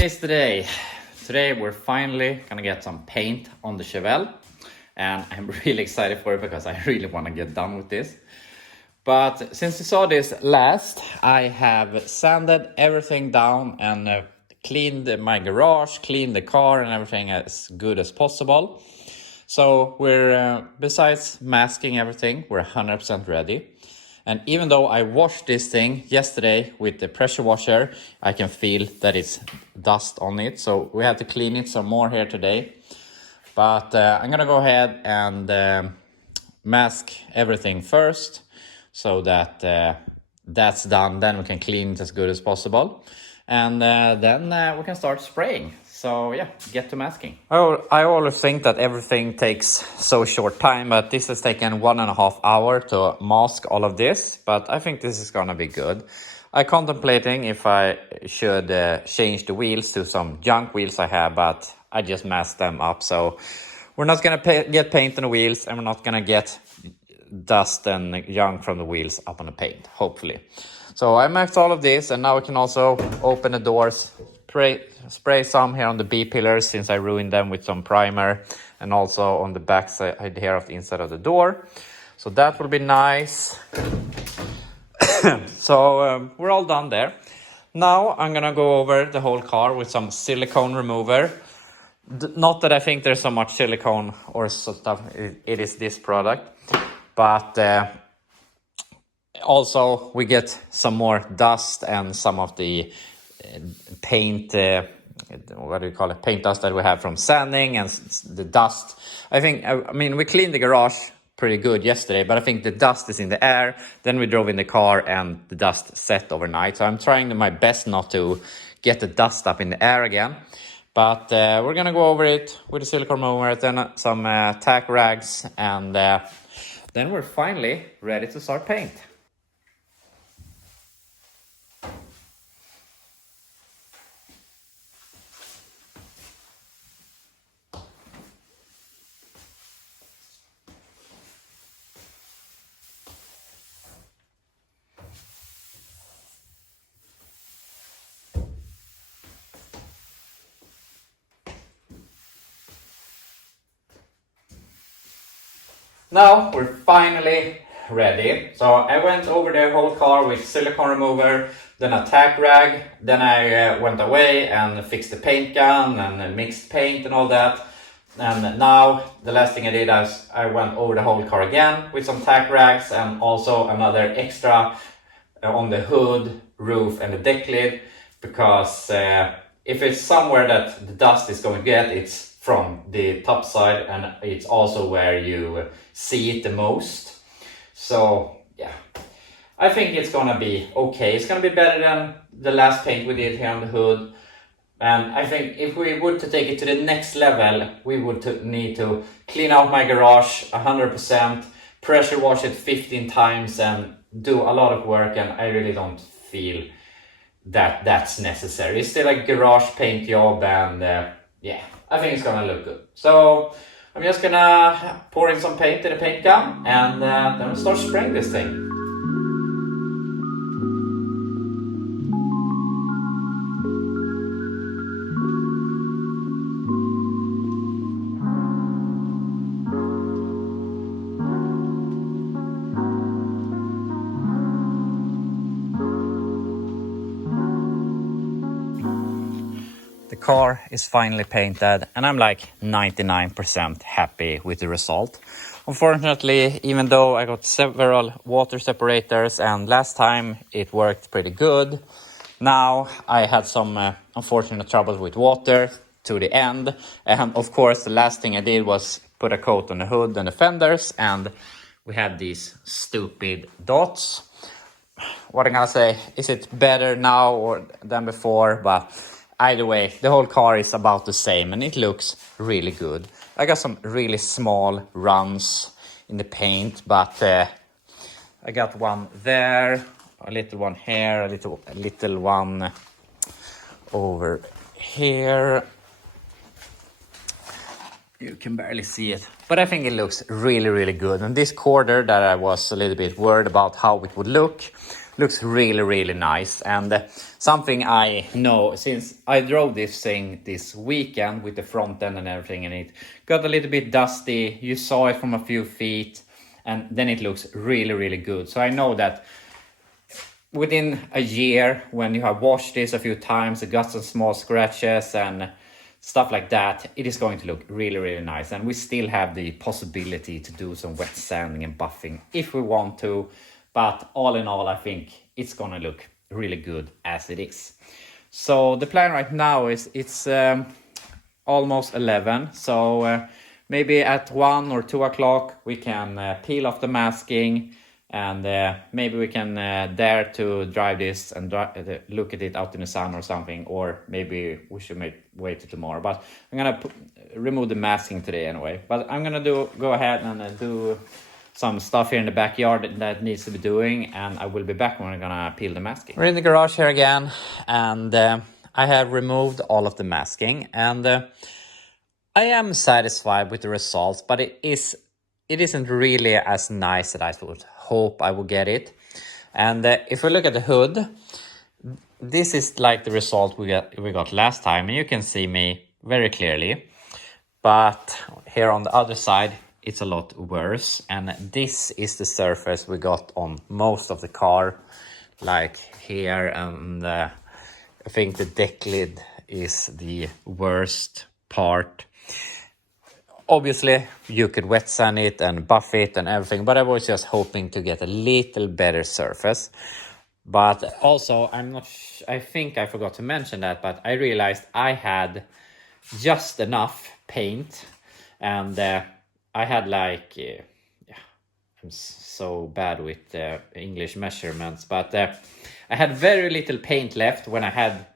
Today's the day. Today we're finally gonna get some paint on the Chevelle, and I'm really excited for it because I really want to get done with this. But since you saw this last, I have sanded everything down and cleaned my garage, cleaned the car and everything as good as possible. So we're, besides masking everything, we're 100% ready. And even though I washed this thing yesterday with the pressure washer, I can feel that it's dust on it. So we have to clean it some more here today. But I'm gonna go ahead and mask everything first so that that's done. Then we can clean it as good as possible. And then we can start spraying. So yeah, get to masking. Oh, I always think that everything takes so short time, but this has taken 1.5 hours to mask all of this. But I think this is gonna be good. I'm contemplating if I should change the wheels to some junk wheels I have, but I just masked them up. So we're not gonna get paint on the wheels, and we're not gonna get dust and junk from the wheels up on the paint, hopefully. So I masked all of this, and now we can also open the doors, spray some here on the B-pillars since I ruined them with some primer, and also on the back side here of the inside of the door. So that will be nice. So we're all done there. Now I'm gonna go over the whole car with some silicone remover. Not that I think there's so much silicone or stuff, it is this product. But also we get some more dust and some of the paint, what do you call it? Paint dust that we have from sanding and the dust. I mean, we cleaned the garage pretty good yesterday, but I think the dust is in the air. Then we drove in the car and the dust set overnight. So I'm trying my best not to get the dust up in the air again. But we're gonna go over it with a silicone remover, then some tack rags, and then we're finally ready to start paint. Now we're finally ready. So I went over the whole car with silicone remover, then a tack rag, then I went away and fixed the paint gun and mixed paint and all that. And now the last thing I did is I went over the whole car again with some tack rags and also another extra on the hood, roof and the deck lid, because if it's somewhere that the dust is going to get, it's from the top side, and it's also where you see it the most. So yeah, I think it's gonna be okay. It's gonna be better than the last paint we did here on the hood. And I think if we were to take it to the next level, we would need to clean out my garage 100%, pressure wash it 15 times and do a lot of work, and I really don't feel that that's necessary. It's still a garage paint job, and yeah, I think it's gonna look good. So I'm just gonna pour in some paint in the paint gun, and then we'll start spraying this thing. The car is finally painted, and I'm like 99% happy with the result. Unfortunately, even though I got several water separators and last time it worked pretty good, now I had some unfortunate troubles with water to the end. And of course, the last thing I did was put a coat on the hood and the fenders, and we had these stupid dots. What I'm gonna say, is it better now or than before? But either way, the whole car is about the same and it looks really good. I got some really small runs in the paint, but I got one there, a little one here, a little one over here. You can barely see it, but I think it looks really, really good. And this quarter that I was a little bit worried about how it would look, looks really, really nice. And something I know, since I drove this thing this weekend with the front end and everything, and it got a little bit dusty. You saw it from a few feet, and then it looks really, really good. So I know that within a year, when you have washed this a few times, it got some small scratches and stuff like that, it is going to look really, really nice. And we still have the possibility to do some wet sanding and buffing if we want to. But all in all, I think it's gonna look really good as it is. So the plan right now is it's almost 11. So maybe at 1 or 2 o'clock we can peel off the masking, and maybe we can dare to drive this and look at it out in the sun or something, or maybe we should wait till tomorrow. But I'm gonna remove the masking today anyway. But I'm gonna go ahead and do some stuff here in the backyard that needs to be doing, and I will be back when we're gonna peel the masking. We're in the garage here again, and I have removed all of the masking, and I am satisfied with the results, but it isn't really as nice as I would hope I would get it. And if we look at the hood, this is like the result we got last time, and you can see me very clearly. But here on the other side, it's a lot worse, and this is the surface we got on most of the car, like here, and I think the deck lid is the worst part. Obviously, you could wet sand it and buff it and everything, but I was just hoping to get a little better surface. But also, I think I forgot to mention that, but I realized I had just enough paint, and I had like, I'm so bad with English measurements, but I had very little paint left when I had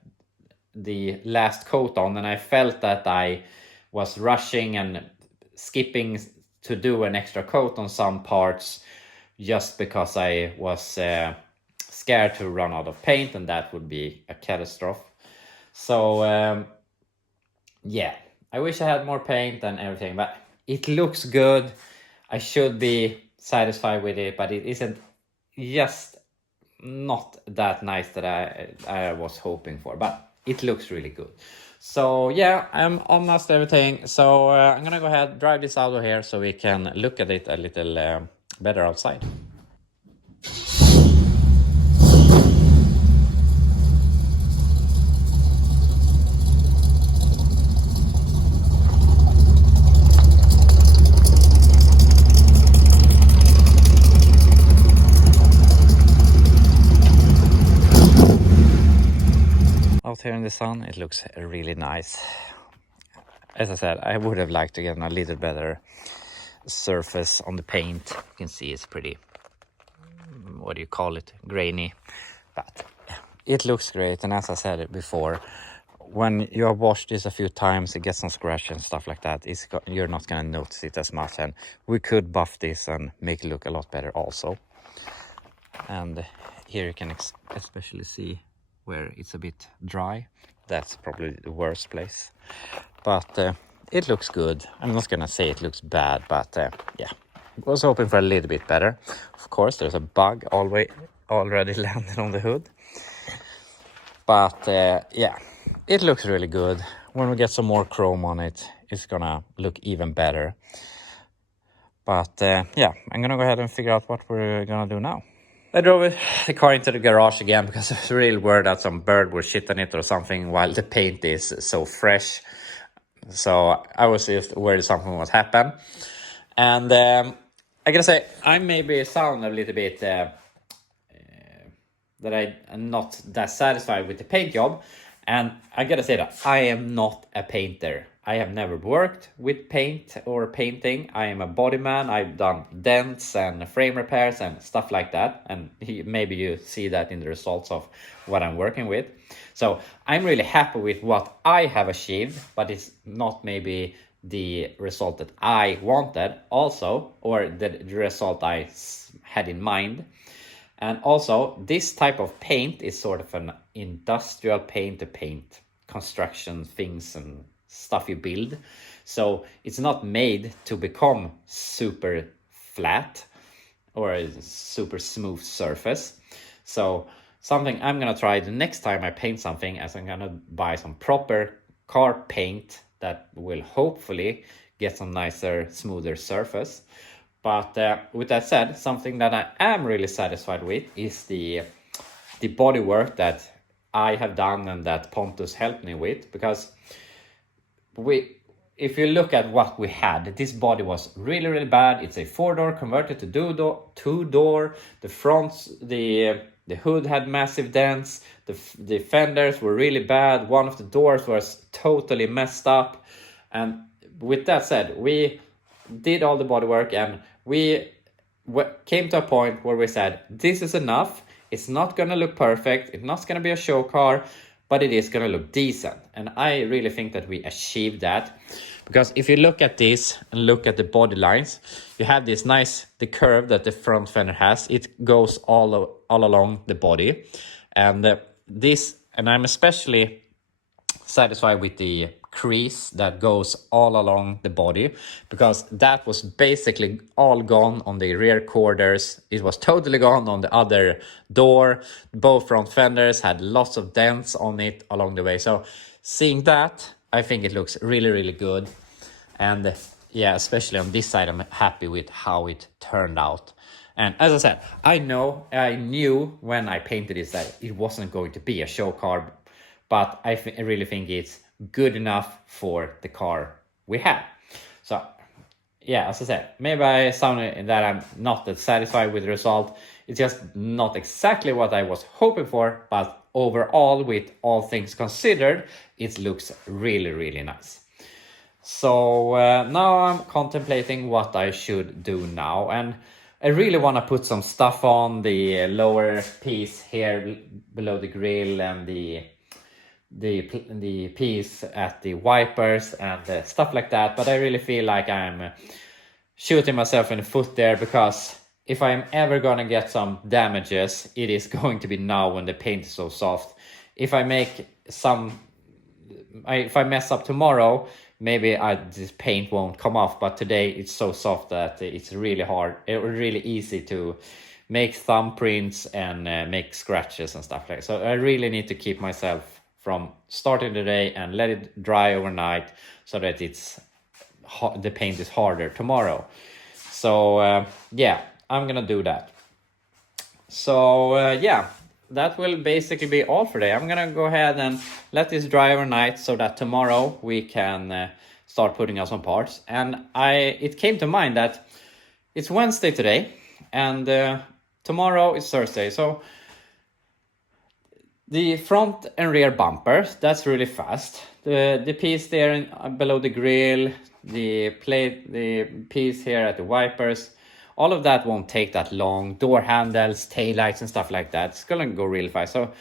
the last coat on, and I felt that I was rushing and skipping to do an extra coat on some parts just because I was scared to run out of paint, and that would be a catastrophe. So yeah, I wish I had more paint and everything, but it looks good. I should be satisfied with it, but it isn't, just not that nice that I was hoping for, but it looks really good. So yeah, I'm almost everything. So I'm gonna go ahead, drive this out of here so we can look at it a little better outside. Out here in the sun, it looks really nice. As I said, I would have liked to get a little better surface on the paint. You can see it's pretty, what do you call it, grainy, but it looks great. And as I said it before, when you have washed this a few times, it gets some scratch and stuff like that. You're not going to notice it as much, and we could buff this and make it look a lot better also. And here you can especially see where it's a bit dry. That's probably the worst place, but it looks good. I'm not gonna say it looks bad, but yeah, I was hoping for a little bit better. Of course, there's a bug already landed on the hood, but yeah, it looks really good. When we get some more chrome on it, it's gonna look even better. But yeah, I'm gonna go ahead and figure out what we're gonna do now. I drove the car into the garage again because I was really worried that some bird would shit on it or something while the paint is so fresh. So I was just worried something would happen. And I gotta say, I maybe sound a little bit that I'm not that satisfied with the paint job. And I gotta say that I am not a painter. I have never worked with paint or painting. I am a body man. I've done dents and frame repairs and stuff like that. And maybe you see that in the results of what I'm working with. So I'm really happy with what I have achieved, but it's not maybe the result that I wanted also, or the result I had in mind. And also, this type of paint is sort of an industrial paint to paint construction things and stuff you build. So it's not made to become super flat or a super smooth surface. So something I'm gonna try the next time I paint something, as I'm gonna buy some proper car paint that will hopefully get some nicer, smoother surface. But with that said, something that I am really satisfied with is the bodywork that I have done and that Pontus helped me with, because if you look at what we had, this body was really bad. It's a 4-door converted to 2-door. The fronts, the hood had massive dents. The fenders were really bad. One of the doors was totally messed up. And with that said, we did all the body work, and we came to a point where we said, this is enough. It's not gonna look perfect. It's not gonna be a show car, but it is gonna look decent. And I really think that we achieved that, because if you look at this and look at the body lines, you have this the curve that the front fender has. It goes all along the body, and and I'm especially satisfied with the crease that goes all along the body, because that was basically all gone on the rear quarters. It was totally gone on the other door. Both front fenders had lots of dents on it along the way. So seeing that, I think it looks really good. And yeah, especially on this side, I'm happy with how it turned out. And as I said, I knew when I painted this that it wasn't going to be a show car, but I really think it's good enough for the car we have. So yeah, as I said, maybe I sounded that I'm not that satisfied with the result. It's just not exactly what I was hoping for, but overall, with all things considered, it looks really nice. So now I'm contemplating what I should do now, and I really want to put some stuff on the lower piece here below the grill, and the piece at the wipers and stuff like that. But I really feel like I'm shooting myself in the foot there, because if I'm ever gonna get some damages, it is going to be now when the paint is so soft. If I mess up tomorrow, maybe this paint won't come off, but today it's so soft that it's really easy to make thumbprints and make scratches and stuff like that. So I really need to keep myself from starting the day and let it dry overnight, so that the paint is harder tomorrow. So yeah, I'm gonna do that. So yeah, that will basically be all for today. I'm gonna go ahead and let this dry overnight, so that tomorrow we can start putting out some parts. And it came to mind that it's Wednesday today, and tomorrow is Thursday. So the front and rear bumpers, that's really fast. The piece there below the grill, the piece here at the wipers, all of that won't take that long. Door handles, taillights and stuff like that, it's gonna go really fast. So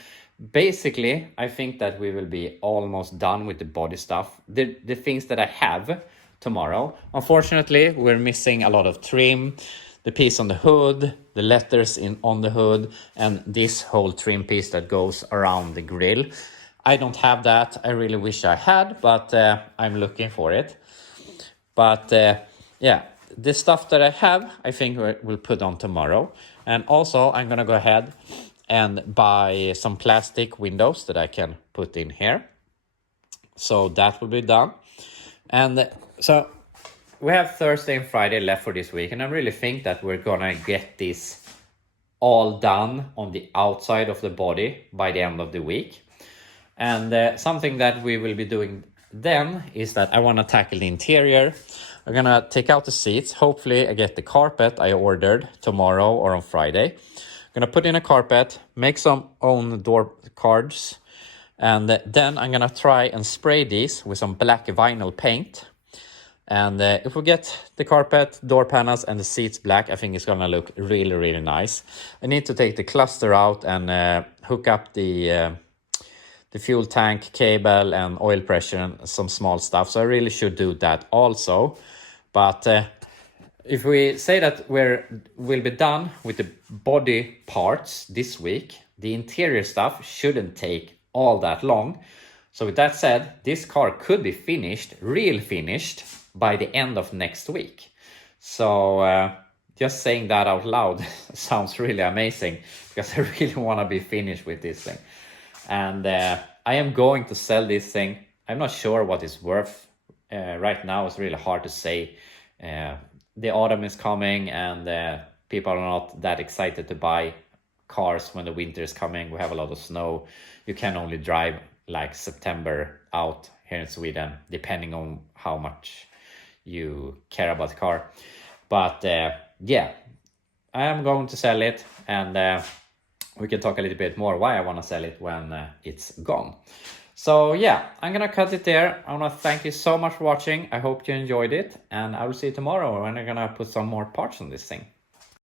basically, I think that we will be almost done with the body stuff. The things that I have tomorrow, unfortunately, we're missing a lot of trim. The piece on the hood, the letters on the hood, and this whole trim piece that goes around the grill. I don't have that. I really wish I had, but I'm looking for it. But yeah, the stuff that I have, I think we'll put on tomorrow. And also, I'm gonna go ahead and buy some plastic windows that I can put in here. So that will be done. And so we have Thursday and Friday left for this week, and I really think that we're gonna get this all done on the outside of the body by the end of the week. And something that we will be doing then is that I want to tackle the interior. I'm gonna take out the seats. Hopefully I get the carpet I ordered tomorrow or on Friday. I'm gonna put in a carpet, make some own door cards, and then I'm gonna try and spray these with some black vinyl paint. And if we get the carpet, door panels and the seats black, I think it's gonna look really nice. I need to take the cluster out and hook up the fuel tank cable and oil pressure and some small stuff. So I really should do that also. But if we say that we'll be done with the body parts this week, the interior stuff shouldn't take all that long. So with that said, this car could be finished, real finished, by the end of next week. So just saying that out loud sounds really amazing, because I really want to be finished with this thing. And I am going to sell this thing. I'm not sure what it's worth. Right now it's really hard to say. The autumn is coming, and people are not that excited to buy cars when the winter is coming. We have a lot of snow. You can only drive like September out here in Sweden, depending on how much you care about the car. But yeah, I am going to sell it, and we can talk a little bit more why I want to sell it when it's gone. So yeah, I'm gonna cut it there. I want to thank you so much for watching. I hope you enjoyed it, and I will see you tomorrow when I'm gonna put some more parts on this thing.